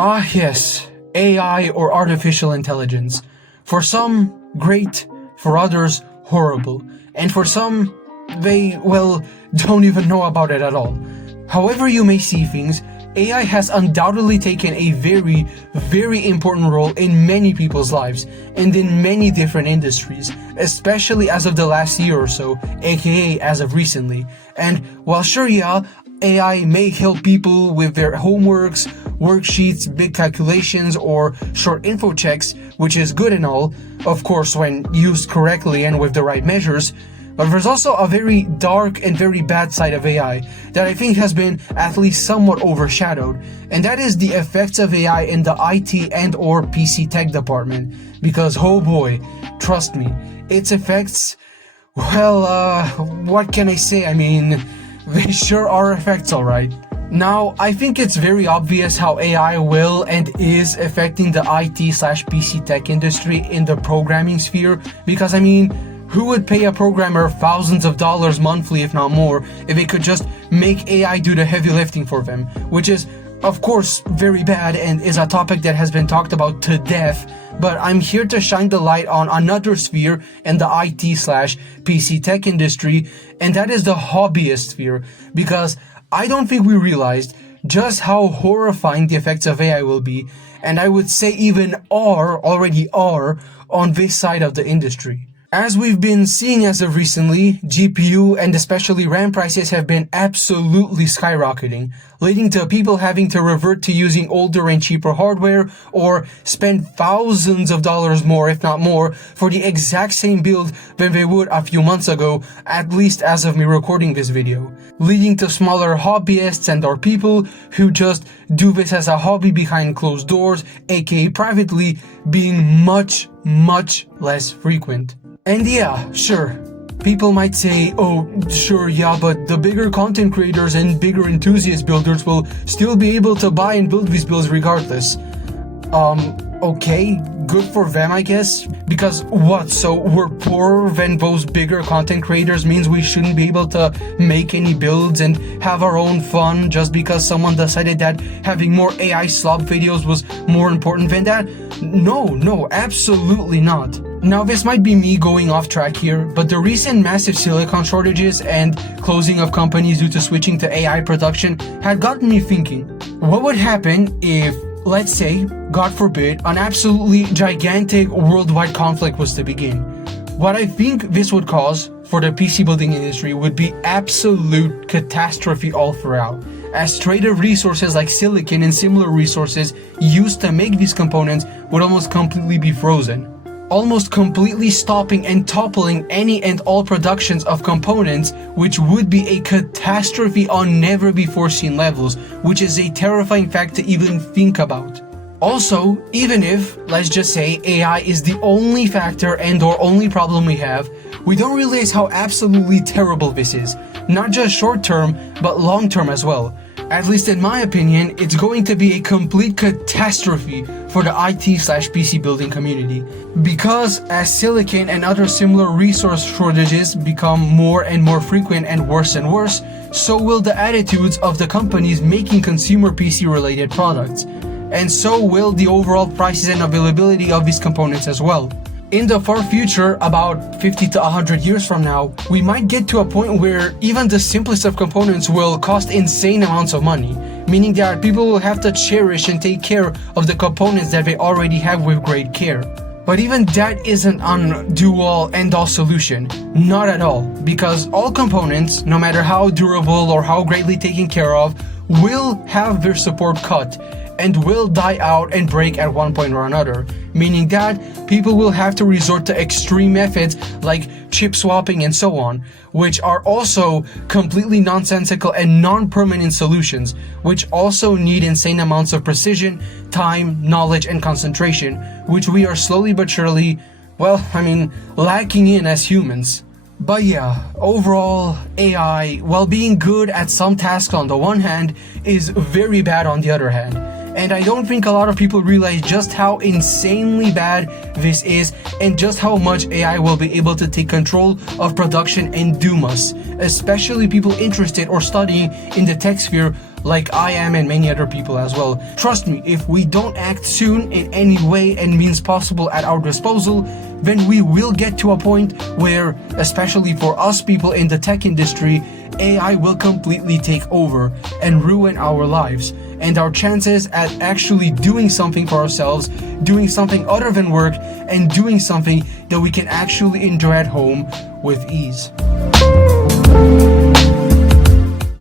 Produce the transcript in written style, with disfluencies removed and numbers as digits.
Ah, yes, AI or artificial intelligence. For some, great, for others, horrible, and for some, they, well, don't even know about it at all. However you may see things, AI has undoubtedly taken a very, very important role in many people's lives and in many different industries, especially as of the last year or so, aka as of recently. And while sure, yeah, AI may help people with their homeworks, worksheets, big calculations, or short info checks, which is good and all, of course when used correctly and with the right measures, but there's also a very dark and very bad side of AI that I think has been at least somewhat overshadowed, and that is the effects of AI in the IT and or PC tech department. Because oh boy, trust me, its effects, well, what can I say? I mean, they sure are effects, alright. Now, I think it's very obvious how AI will and is affecting the IT/PC tech industry in the programming sphere, because I mean, who would pay a programmer thousands of dollars monthly, if not more, if they could just make AI do the heavy lifting for them? Which is, of course, very bad and is a topic that has been talked about to death, but I'm here to shine the light on another sphere in the IT/PC tech industry, and that is the hobbyist sphere, because I don't think we realized just how horrifying the effects of AI will be, and I would say even already are, on this side of the industry. As we've been seeing as of recently, GPU and especially RAM prices have been absolutely skyrocketing, leading to people having to revert to using older and cheaper hardware or spend thousands of dollars more, if not more, for the exact same build than they would a few months ago, at least as of me recording this video, leading to smaller hobbyists and or people who just do this as a hobby behind closed doors, aka privately, being much less frequent. And yeah, sure, people might say, oh, sure, yeah, but the bigger content creators and bigger enthusiast builders will still be able to buy and build these builds regardless. Okay, good for them, I guess. Because what, so we're poorer than those bigger content creators means we shouldn't be able to make any builds and have our own fun just because someone decided that having more AI slop videos was more important than that? No, absolutely not. Now this might be me going off track here, but the recent massive silicon shortages and closing of companies due to switching to AI production had gotten me thinking, what would happen if, let's say, God forbid, an absolutely gigantic worldwide conflict was to begin? What I think this would cause for the PC building industry would be absolute catastrophe all throughout, as traded resources like silicon and similar resources used to make these components would almost completely be frozen, almost completely stopping and toppling any and all productions of components, which would be a catastrophe on never before seen levels, which is a terrifying fact to even think about. Also, even if, let's just say, AI is the only factor and or only problem we have, we don't realize how absolutely terrible this is, not just short term, but long term as well. At least in my opinion, it's going to be a complete catastrophe for the IT/PC building community. Because as silicon and other similar resource shortages become more and more frequent and worse, so will the attitudes of the companies making consumer PC related products. And so will the overall prices and availability of these components as well. In the far future, about 50 to 100 years from now, we might get to a point where even the simplest of components will cost insane amounts of money, meaning that people will have to cherish and take care of the components that they already have with great care. But even that isn't an do-all, end-all solution. Not at all, because all components, no matter how durable or how greatly taken care of, will have their support cut and will die out and break at one point or another, meaning that people will have to resort to extreme methods like chip swapping and so on, which are also completely nonsensical and non-permanent solutions, which also need insane amounts of precision, time, knowledge, and concentration, which we are slowly but surely, lacking in as humans. But yeah, overall, AI, while being good at some tasks on the one hand, is very bad on the other hand. And I don't think a lot of people realize just how insanely bad this is and just how much AI will be able to take control of production and doom us, especially people interested or studying in the tech sphere like I am and many other people as well. Trust me, if we don't act soon in any way and means possible at our disposal, then we will get to a point where, especially for us people in the tech industry, AI will completely take over and ruin our lives, and our chances at actually doing something for ourselves, doing something other than work, and doing something that we can actually enjoy at home with ease.